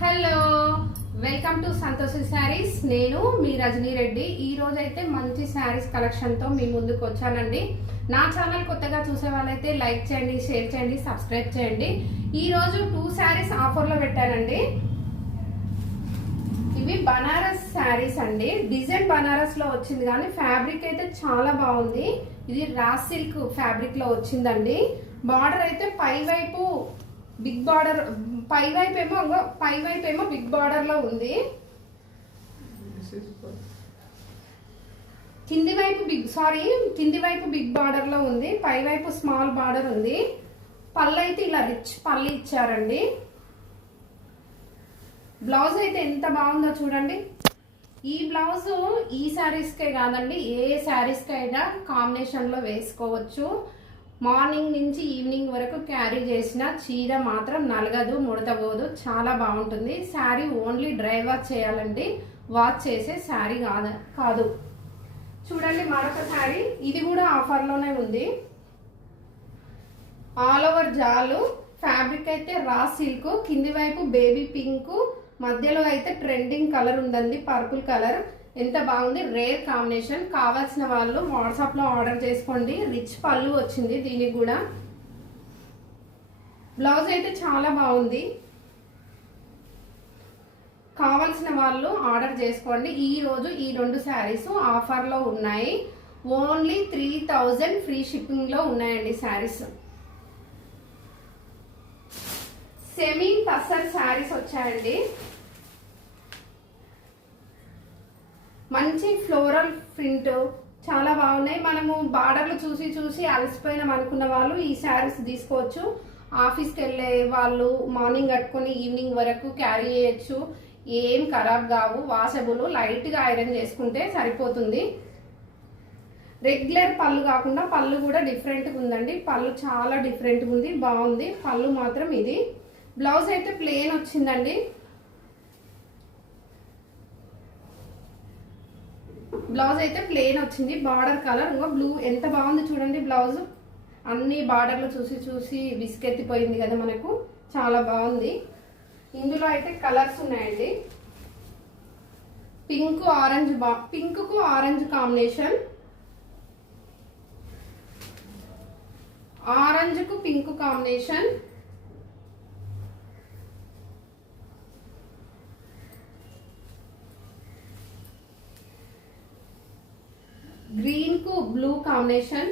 Hello, welcome to Santoshi saris. నేను మీ రజనీ రెడ్డి. ఈ రోజు అయితే మంచి శారీస్ కలెక్షన్ తో మీ ముందుకు వచ్చానండి. నా ఛానల్ కొత్తగా చూసే వాళ్ళైతే లైక్ చేయండి, షేర్ చేయండి, సబ్స్క్రైబ్ చేయండి. ఈ రోజు 2 శారీస్ ఆఫర్ లో పెట్టానండి. ఇవి బనారస్ శారీస్ అండి. డిజైన్ బనారస్ లో వచ్చింది కానీ ఫ్యాబ్రిక్ అయితే చాలా బాగుంది. ఇది రా సిల్క్ ఫ్యాబ్రిక్ లో వచ్చిందండి. బార్డర్ అయితే పై వైపు బిగ్ బార్డర్, పై వైపు ఏమో బిగ్ బార్డర్ లో ఉంది. కింది వైపు బిగ్ బార్డర్ లో ఉంది, పై వైపు స్మాల్ బార్డర్ ఉంది. పళ్ళు అయితే ఇలా రిచ్ పళ్ళు ఇచ్చారండి. బ్లౌజ్ అయితే ఎంత బాగుందో చూడండి. ఈ బ్లౌజ్ ఈ శారీస్ కే కాదండి, ఏ శారీస్ కి అయినా కాంబినేషన్ లో వేసుకోవచ్చు. మార్నింగ్ నుంచి ఈవినింగ్ వరకు క్యారీ చేసిన చీర మాత్రం నలగదు, ముడతపోదు, చాలా బాగుంటుంది. శారీ ఓన్లీ డ్రై వాష్ చేయాలండి, వాష్ చేసే శారీ కాదు. చూడండి మరొక శారీ, ఇది కూడా ఆఫర్లోనే ఉంది. ఆల్ ఓవర్ జాలు ఫ్యాబ్రిక్ అయితే రా సిల్క్, కింది వైపు బేబీ పింక్, మధ్యలో అయితే ట్రెండింగ్ కలర్ ఉందండి, పర్పుల్ కలర్. ఎంత బాగుంది, రేర్ కాంబినేషన్. కావాల్సిన వాళ్ళు వాట్సాప్ లో ఆర్డర్ చేసుకోండి. రిచ్ పళ్ళు వచ్చింది దీనికి కూడా. బ్లౌజ్ అయితే చాలా బాగుంది. కావాల్సిన వాళ్ళు ఆర్డర్ చేసుకోండి. ఈ రోజు ఈ 2 శారీస్ ఆఫర్ లో ఉన్నాయి. ఓన్లీ 3000 ఫ్రీ షిప్పింగ్ లో ఉన్నాయండి శారీస్. సెమీ టస్సర్ శారీస్ వచ్చాయండి. మంచి ఫ్లోరల్ ప్రింట్ చాలా బాగున్నాయి. మనము బార్డర్లు చూసి చూసి అలసిపోయినాం అనుకున్న వాళ్ళు ఈ శారీస్ తీసుకోవచ్చు. ఆఫీస్కి వెళ్ళే వాళ్ళు మార్నింగ్ కట్టుకొని ఈవినింగ్ వరకు క్యారీ చేయొచ్చు. ఏం ఖరాబ్ కావు, వాషబుల్. లైట్గా ఐరన్ చేసుకుంటే సరిపోతుంది. రెగ్యులర్ పళ్ళు కాకుండా పళ్ళు కూడా డిఫరెంట్గా ఉందండి. పళ్ళు చాలా డిఫరెంట్గా ఉంది, బాగుంది. పళ్ళు మాత్రం ఇది. బ్లౌజ్ అయితే ప్లెయిన్ వచ్చిందండి. బ్లౌజ్ అయితే ప్లెయిన్ వచ్చింది. బార్డర్ కలర్ ఇంకా బ్లూ, ఎంత బాగుంది చూడండి. బ్లౌజ్ అన్ని బార్డర్లు చూసి చూసి విసుకెత్తిపోయింది కదా మనకు, చాలా బాగుంది. ఇందులో అయితే కలర్స్ ఉన్నాయండి. పింక్ కు ఆరెంజ్ కాంబినేషన్, ఆరెంజ్ కు పింక్ కాంబినేషన్, గ్రీన్ కు బ్లూ కాంబినేషన్,